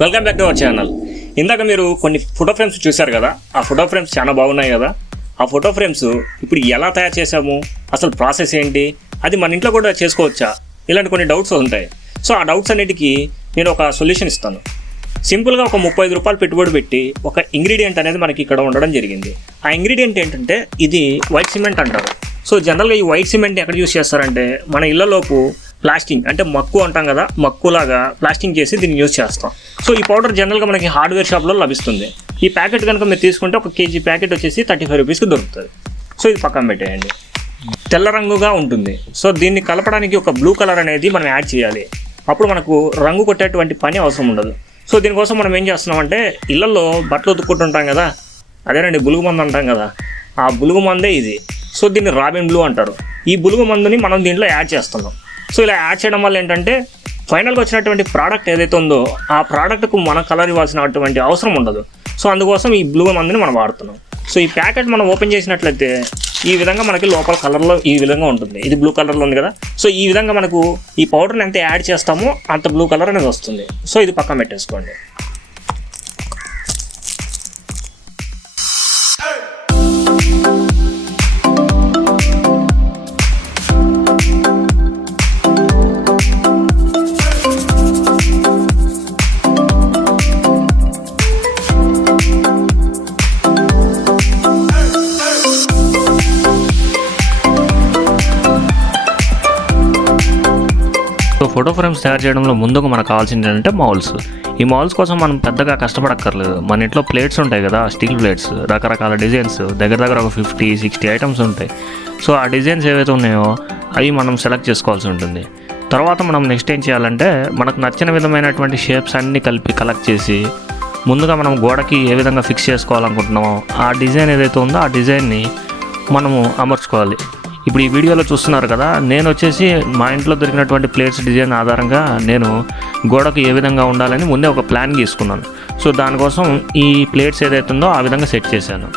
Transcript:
Welcome back to our channel. ఇందాక మీరు కొన్ని ఫోటో ఫ్రేమ్స్ చూశారు కదా, ఆ ఫోటో ఫ్రేమ్స్ చాలా బాగున్నాయి కదా. ఆ ఫోటో ఫ్రేమ్స్ ఇప్పుడు ఎలా తయారు చేసాము, అసలు ప్రాసెస్ ఏంటి, అది మన ఇంట్లో కూడా చేసుకోవచ్చా, ఇలాంటి కొన్ని డౌట్స్ ఉంటాయి. సో ఆ డౌట్స్ అన్నిటికీ నేను ఒక సొల్యూషన్ ఇస్తాను. సింపుల్గా ఒక 35 రూపాయలు పెట్టుబడి పెట్టి ఒక ఇంగ్రీడియంట్ అనేది మనకి ఇక్కడ ఉండడం జరిగింది. ఆ ఇంగ్రీడియంట్ ఏంటంటే ఇది వైట్ సిమెంట్ అంటారు. సో జనరల్గా ఈ వైట్ సిమెంట్ ఎక్కడ యూస్ చేస్తారంటే మన ఇళ్లలోపు ప్లాస్టింగ్ అంటే మక్కు అంటాం కదా, మక్కులాగా ప్లాస్టింగ్ చేసి దీన్ని యూజ్ చేస్తాం. సో ఈ పౌడర్ జనరల్గా మనకి హార్డ్వేర్ షాప్లో లభిస్తుంది. ఈ ప్యాకెట్ కనుక మీరు తీసుకుంటే 1 కేజీ ప్యాకెట్ వచ్చేసి 35 రూపీస్కి దొరుకుతుంది. సో ఇది పక్కన పెట్టేయండి. తెల్ల రంగుగా ఉంటుంది. సో దీన్ని కలపడానికి ఒక బ్లూ కలర్ అనేది మనం యాడ్ చేయాలి. అప్పుడు మనకు రంగు కొట్టేటువంటి పని అవసరం ఉండదు. సో దీనికోసం మనం ఏం చేస్తున్నామంటే ఇళ్లలో బట్టలు ఉతుక్కుంటుంటాం కదా, అదేనండి బులుగు మందు అంటాం కదా, ఆ బులుగు మందే ఇది. సో దీన్ని రాబిన్ బ్లూ అంటారు. ఈ బులుగు మందుని మనం దీంట్లో యాడ్ చేస్తున్నాం. సో ఇలా యాడ్ చేయడం వల్ల ఏంటంటే ఫైనల్గా వచ్చినటువంటి ప్రోడక్ట్ ఏదైతే ఉందో ఆ ప్రోడక్ట్కు మనం కలర్ ఇవ్వాల్సినటువంటి అవసరం ఉండదు. సో అందుకోసం ఈ బ్లూ మందుని మనం వాడుతున్నాం. సో ఈ ప్యాకెట్ మనం ఓపెన్ చేసినట్లయితే ఈ విధంగా మనకి లోపల కలర్లో ఈ విధంగా ఉంటుంది. ఇది బ్లూ కలర్లో ఉంది కదా. సో ఈ విధంగా మనకు ఈ పౌడర్ని ఎంత యాడ్ చేస్తామో అంత బ్లూ కలర్ అనేది వస్తుంది. సో ఇది పక్కన పెట్టేసుకోండి. సో ఫోటో ఫ్రేమ్స్ తయారు చేయడంలో ముందుగా మనకు కావాల్సింది ఏంటంటే మౌల్స్. ఈ మౌల్స్ కోసం మనం పెద్దగా కష్టపడక్కర్లేదు. మన ఇంట్లో ప్లేట్స్ ఉంటాయి కదా, స్టీల్ ప్లేట్స్, రకరకాల డిజైన్స్, దగ్గర ఒక 50-60 ఐటమ్స్ ఉంటాయి. సో ఆ డిజైన్స్ ఏవైతే ఉన్నాయో అవి మనం సెలెక్ట్ చేసుకోవాల్సి ఉంటుంది. తర్వాత మనం నెక్స్ట్ ఏం చేయాలంటే మనకు నచ్చిన విధమైనటువంటి షేప్స్ అన్నీ కలిపి కలెక్ట్ చేసి ముందుగా మనం గోడకి ఏ విధంగా ఫిక్స్ చేసుకోవాలనుకుంటున్నామో ఆ డిజైన్ ఏదైతే ఉందో ఆ డిజైన్ని మనము అమర్చుకోవాలి. ఇప్పుడు ఈ వీడియోలో చూస్తున్నారు కదా, నేను వచ్చేసి మా ఇంట్లో దొరికినటువంటి ప్లేట్స్ డిజైన్ ఆధారంగా నేను గోడకు ఏ విధంగా ఉండాలని ముందే ఒక ప్లాన్ గీసుకున్నాను. సో దానికోసం ఈ ప్లేట్స్ ఏదైతే ఉందో ఆ విధంగా సెట్ చేశాను.